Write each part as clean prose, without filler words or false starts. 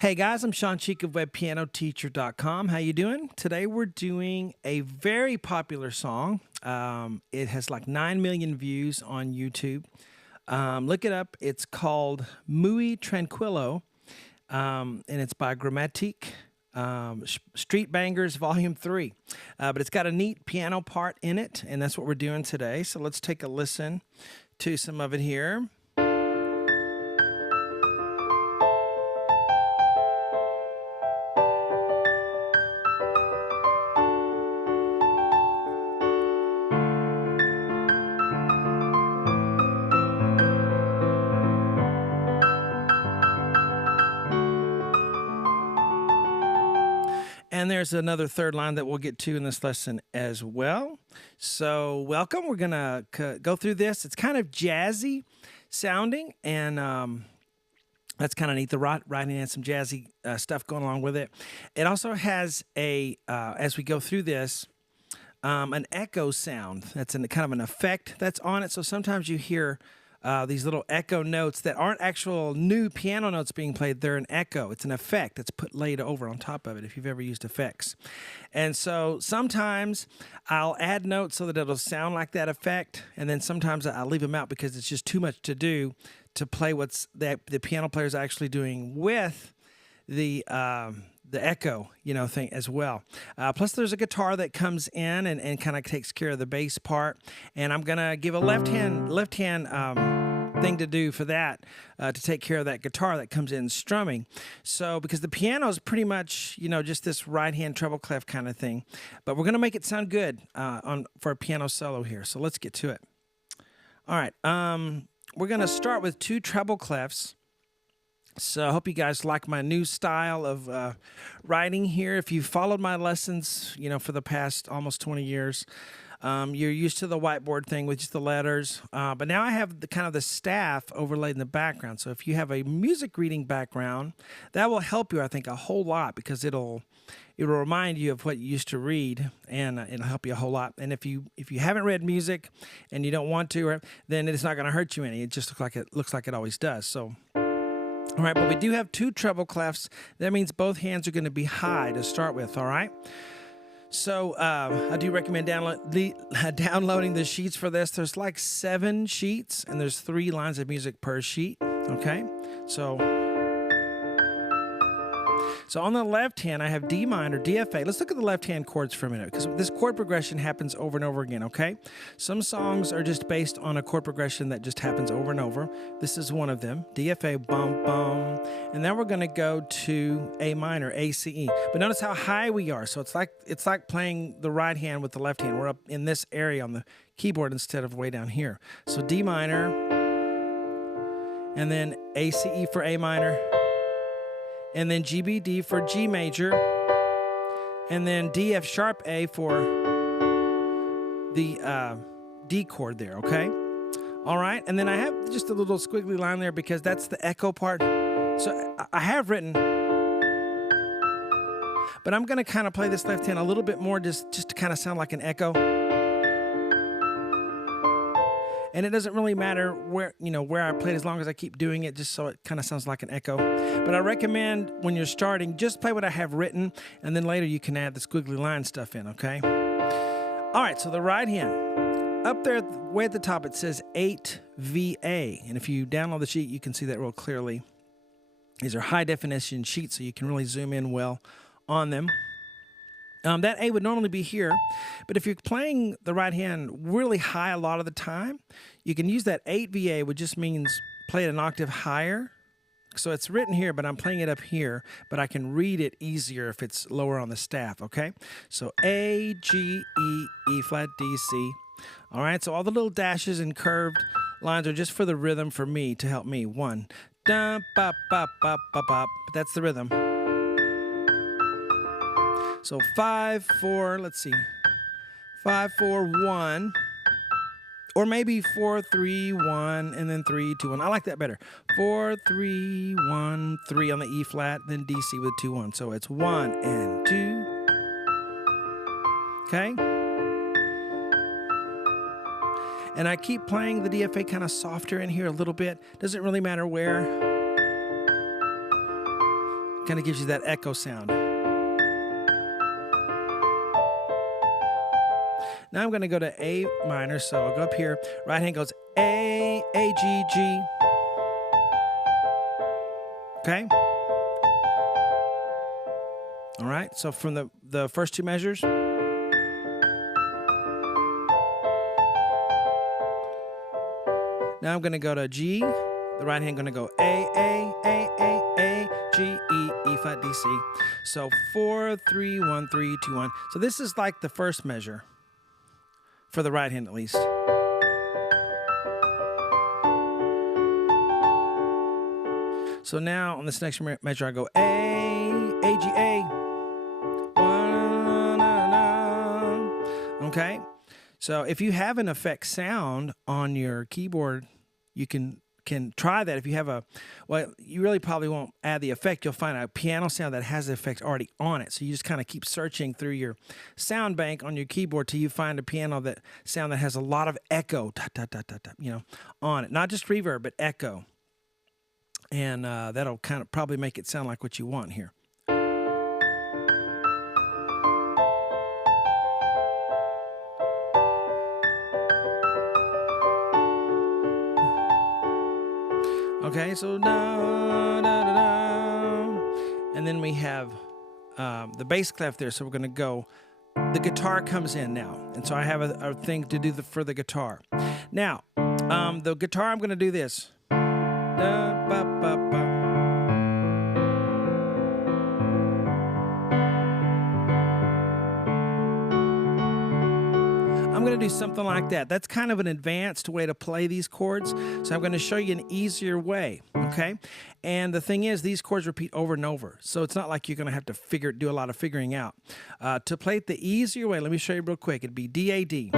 Hey guys, I'm Shawn Cheek of WebPianoTeacher.com. How you doing? Today we're doing a very popular song. It has like 9 million views on YouTube. Look it up. It's called Muy Tranquilo, and it's by Gramatik. Street Bangers Volume 3. But it's got a neat piano part in it, and that's what we're doing today. So let's take a listen to some of it here. And there's another third line that we'll get to in this lesson as well. So welcome. We're going to go through this. It's kind of jazzy sounding, and that's kind of neat. The writing has some jazzy stuff going along with it. It also has as we go through this, an echo sound. That's kind of an effect that's on it. So sometimes you hear these little echo notes that aren't actual new piano notes being played. They're an echo. It's an effect that's laid over on top of it if you've ever used effects. And so sometimes I'll add notes so that it'll sound like that effect, and then sometimes I'll leave them out because it's just too much to do to play what's the piano player is actually doing with the echo, thing as well. Plus, there's a guitar that comes in and kind of takes care of the bass part. And I'm gonna give a left hand thing to do for that, to take care of that guitar that comes in strumming. So because the piano is pretty much just this right hand treble clef kind of thing, but we're gonna make it sound good for a piano solo here. So let's get to it. All right, we're gonna start with 2 treble clefs. So I hope you guys like my new style of writing here. If you've followed my lessons, for the past almost 20 years, you're used to the whiteboard thing with just the letters. But now I have the staff overlaid in the background. So if you have a music reading background, that will help you, I think, a whole lot, because it'll remind you of what you used to read, and it'll help you a whole lot. And if you haven't read music and you don't want to, then it's not going to hurt you any. It just looks like it always does. So. All right, but we do have 2 treble clefs. That means both hands are going to be high to start with, all right? So I do recommend downloading the sheets for this. There's like 7 sheets, and there's 3 lines of music per sheet, okay? So on the left hand, I have D minor, DFA. Let's look at the left hand chords for a minute, because this chord progression happens over and over again, okay? Some songs are just based on a chord progression that just happens over and over. This is one of them, DFA, bum, bum. And then we're gonna go to A minor, ACE. But notice how high we are. So it's like playing the right hand with the left hand. We're up in this area on the keyboard instead of way down here. So D minor, and then ACE for A minor, and then GBD for G major, and then DF sharp A for the D chord there, okay? All right, and then I have just a little squiggly line there because that's the echo part. So I have written, but I'm gonna kind of play this left hand a little bit more just to kind of sound like an echo. And it doesn't really matter where I play it, as long as I keep doing it, just so it kind of sounds like an echo. But I recommend when you're starting, just play what I have written, and then later you can add the squiggly line stuff in, okay? All right, so the right hand. Up there, way at the top, it says 8VA. And if you download the sheet, you can see that real clearly. These are high definition sheets, so you can really zoom in well on them. That A would normally be here, but if you're playing the right hand really high a lot of the time, you can use that 8VA, which just means play it an octave higher. So it's written here, but I'm playing it up here, but I can read it easier if it's lower on the staff, okay? So A, G, E, E flat, D, C. All right, so all the little dashes and curved lines are just for the rhythm for me, to help me. 1, da, ba, ba, ba, ba, ba. But that's the rhythm. So 5, 4, let's see, 5, 4, 1, or maybe 4, 3, 1, and then 3, 2, 1. I like that better. 4, 3, 1, 3 on the E flat, then D, C with 2, 1. So it's 1 and 2. Okay? And I keep playing the DFA kind of softer in here a little bit. Doesn't really matter where. Kind of gives you that echo sound. Now I'm going to go to A minor, so I'll go up here. Right hand goes A, G, G. Okay? All right, so from the first two measures. Now I'm going to go to G. The right hand going to go A, G, E flat, D, C. So 4, 3, 1, 3, 2, 1. So this is like the first measure for the right hand at least. So now on this next measure I go A, G, A. Okay? So if you have an effect sound on your keyboard, you can try that. If you have well, you really probably won't add the effect. You'll find a piano sound that has the effect already on it. So you just kind of keep searching through your sound bank on your keyboard till you find a piano sound that has a lot of echo, on it. Not just reverb, but echo. And that'll kind of probably make it sound like what you want here. Okay, so da, da, da, da. And then we have the bass clef there, so we're going to go. The guitar comes in now, and so I have a thing to do for the guitar. Now, the guitar, I'm going to do this. Da, ba, ba, ba. I'm going to do something like that. That's kind of an advanced way to play these chords. So I'm going to show you an easier way, okay? And the thing is, these chords repeat over and over. So it's not like you're going to have to do a lot of figuring out. To play it the easier way, let me show you real quick. It'd be D, A, D. D,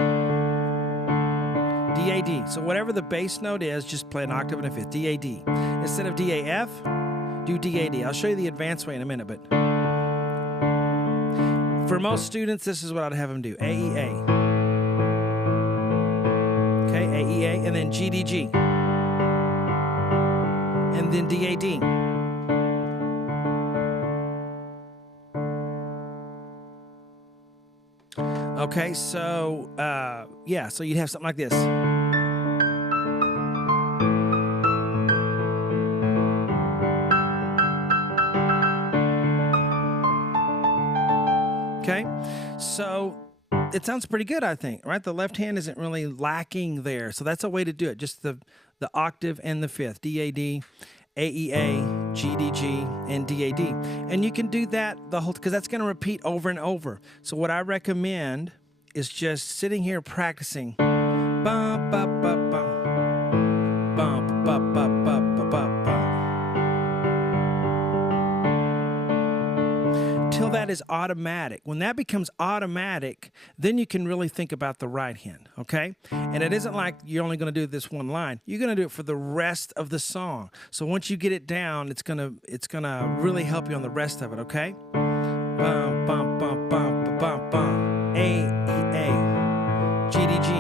A, D. So whatever the bass note is, just play an octave and a fifth. D, A, D. Instead of D, A, F, do D, A, D. I'll show you the advanced way in a minute, but for most students, this is what I'd have them do. A, E, A. Okay, A, E, A, and then G, D, G. And then D, A, D. Okay, so, yeah, so you'd have something like this. Okay, so it sounds pretty good, I think, right? The left hand isn't really lacking there. So that's a way to do it. Just the octave and the fifth. D, A, D, A, E, A, G, D, G, and D, A, D. And you can do that because that's going to repeat over and over. So what I recommend is just sitting here practicing. Bum, ba, ba, bum. Bum, ba, ba, ba, ba, ba, ba. Till that is automatic. When that becomes automatic, then you can really think about the right hand, okay? And it isn't like you're only going to do this one line. You're going to do it for the rest of the song. So once you get it down, it's gonna really help you on the rest of it, okay? Bum, bum, bum, bum, bum, bum, bum. A, E, A, G, D, G.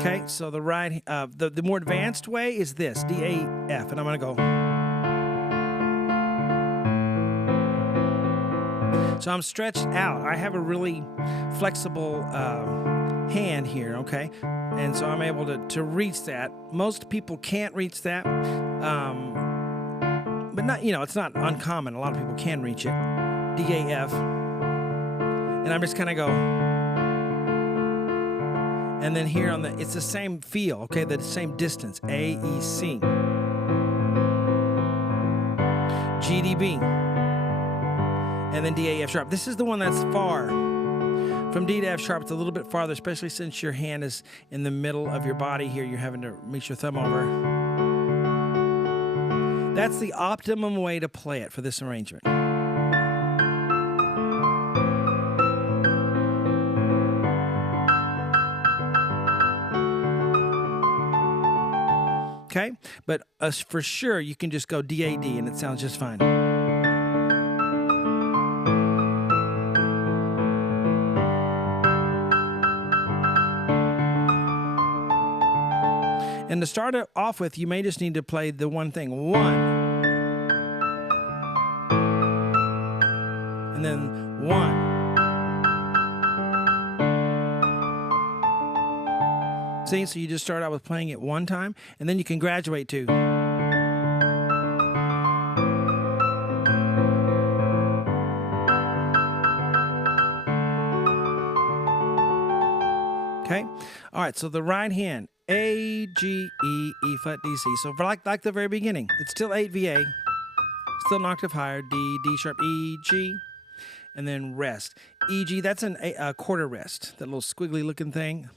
Okay, so the right, the more advanced way is this, D, A, F, and I'm going to go. So I'm stretched out. I have a really flexible hand here, okay? And so I'm able to reach that. Most people can't reach that, but not, it's not uncommon. A lot of people can reach it. D, A, F. And I'm just kind of go. And then here it's the same feel, okay? The same distance. A, E, C. G, D, B. And then D, A, F sharp. This is the one that's far. From D to F sharp, it's a little bit farther, especially since your hand is in the middle of your body here. You're having to reach your thumb over. That's the optimum way to play it for this arrangement. Okay? But for sure, you can just go D, A, D, and it sounds just fine. And to start it off with, you may just need to play the one thing, 1. And then 1. See, so you just start out with playing it one time, and then you can graduate to. Okay? All right, so the right hand, A, G, E, E flat, D, C. So for like the very beginning, it's still 8 VA, still an octave higher, D, D sharp, E, G, and then rest. E, G, that's a quarter rest, that little squiggly looking thing.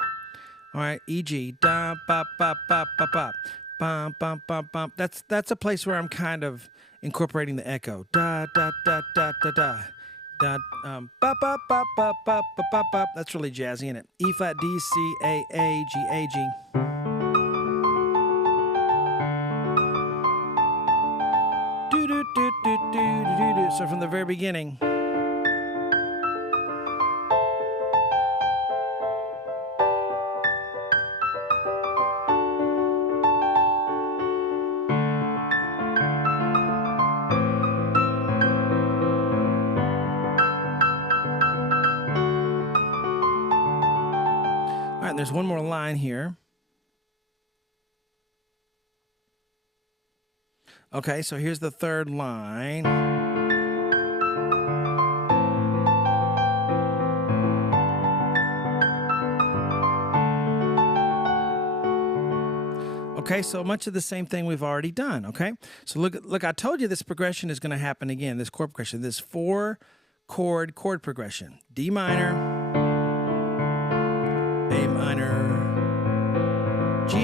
All right, E, G, da, ba, ba, ba, ba, ba, bum, bum, bum, bum. That's a place where I'm kind of incorporating the echo. Da, da, da, da, da, da. Da, ba, ba, ba, ba, ba, ba, ba, ba. That's really jazzy, isn't it? E flat, D, C, A, G, A, G. Do, do, do, do, do, do, do. So from the very beginning. All right, there's one more line here. Okay, so here's the third line. Okay, so much of the same thing we've already done, okay? So look, I told you this progression is going to happen again, this chord progression, this 4-chord chord progression. D minor, A minor, G,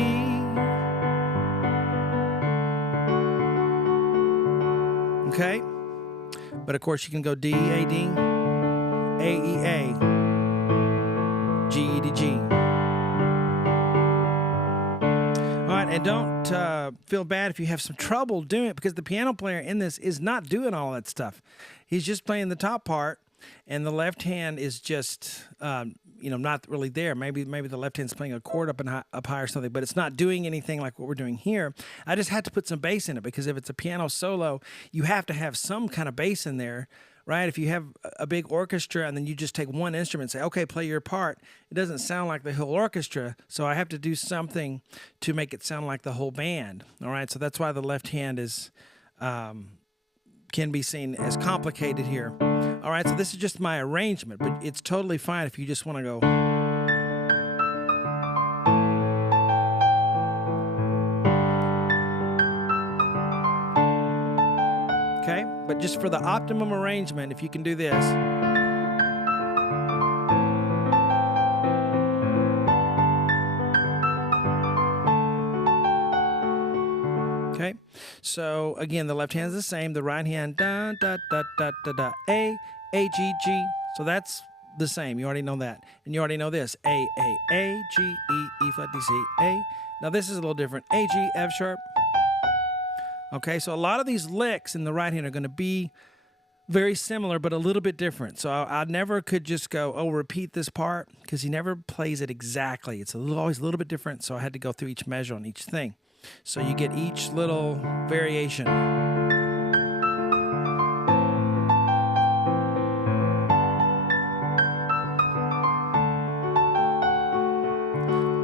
okay? But of course you can go D, A, D, A, E, A, G, E, D, G. All right, and don't feel bad if you have some trouble doing it, because the piano player in this is not doing all that stuff. He's just playing the top part, and the left hand is just, not really there. Maybe the left hand's playing a chord up high or something, but it's not doing anything like what we're doing here. I just had to put some bass in it, because if it's a piano solo, you have to have some kind of bass in there, right? If you have a big orchestra and then you just take one instrument and say, okay, play your part, it doesn't sound like the whole orchestra, so I have to do something to make it sound like the whole band, all right? So that's why the left hand is can be seen as complicated here. All right, so this is just my arrangement, but it's totally fine if you just want to go. Okay, but just for the optimum arrangement, if you can do this. Okay, so again, the left hand is the same. The right hand, da, da, da, da, da, da, A, G, G. So that's the same. You already know that. And you already know this. A, G, E, E flat, D, C, A. Now this is a little different. A, G, F sharp. Okay, so a lot of these licks in the right hand are going to be very similar, but a little bit different. So I never could just go, oh, repeat this part, because he never plays it exactly. It's always a little bit different, so I had to go through each measure on each thing. So you get each little variation.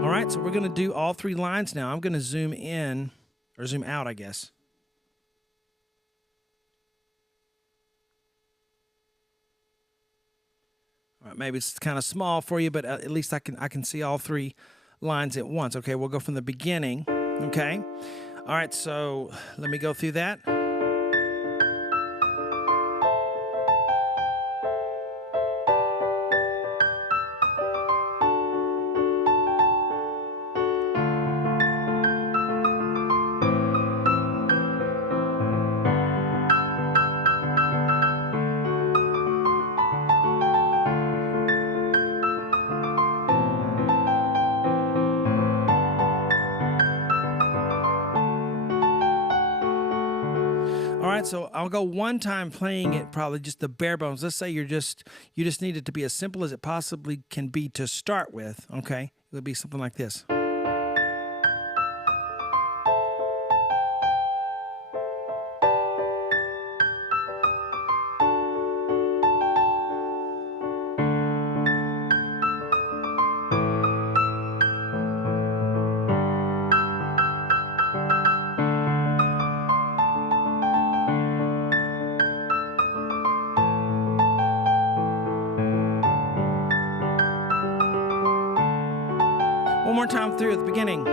All right, so we're going to do all 3 lines now. I'm going to zoom in, or zoom out, I guess. All right, maybe it's kind of small for you, but at least I can see all 3 lines at once. Okay, we'll go from the beginning. Okay. All right, so let me go through that. All right, so I'll go one time playing it, probably just the bare bones. Let's say you just need it to be as simple as it possibly can be to start with, okay? It would be something like this. more time through at the beginning.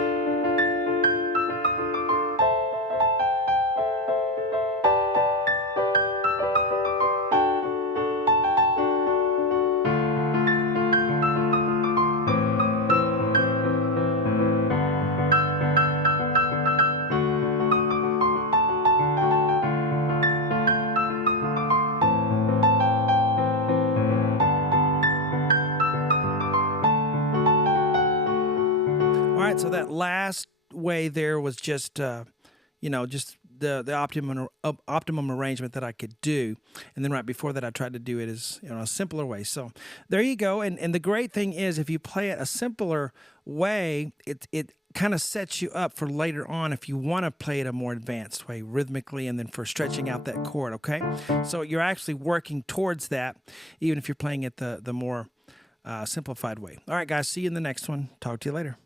All right, so that last way there was just, just the optimum arrangement that I could do, and then right before that, I tried to do it as a simpler way. So there you go. And the great thing is, if you play it a simpler way, it kind of sets you up for later on if you want to play it a more advanced way, rhythmically, and then for stretching out that chord. Okay, so you're actually working towards that, even if you're playing it the more simplified way. All right, guys, see you in the next one. Talk to you later.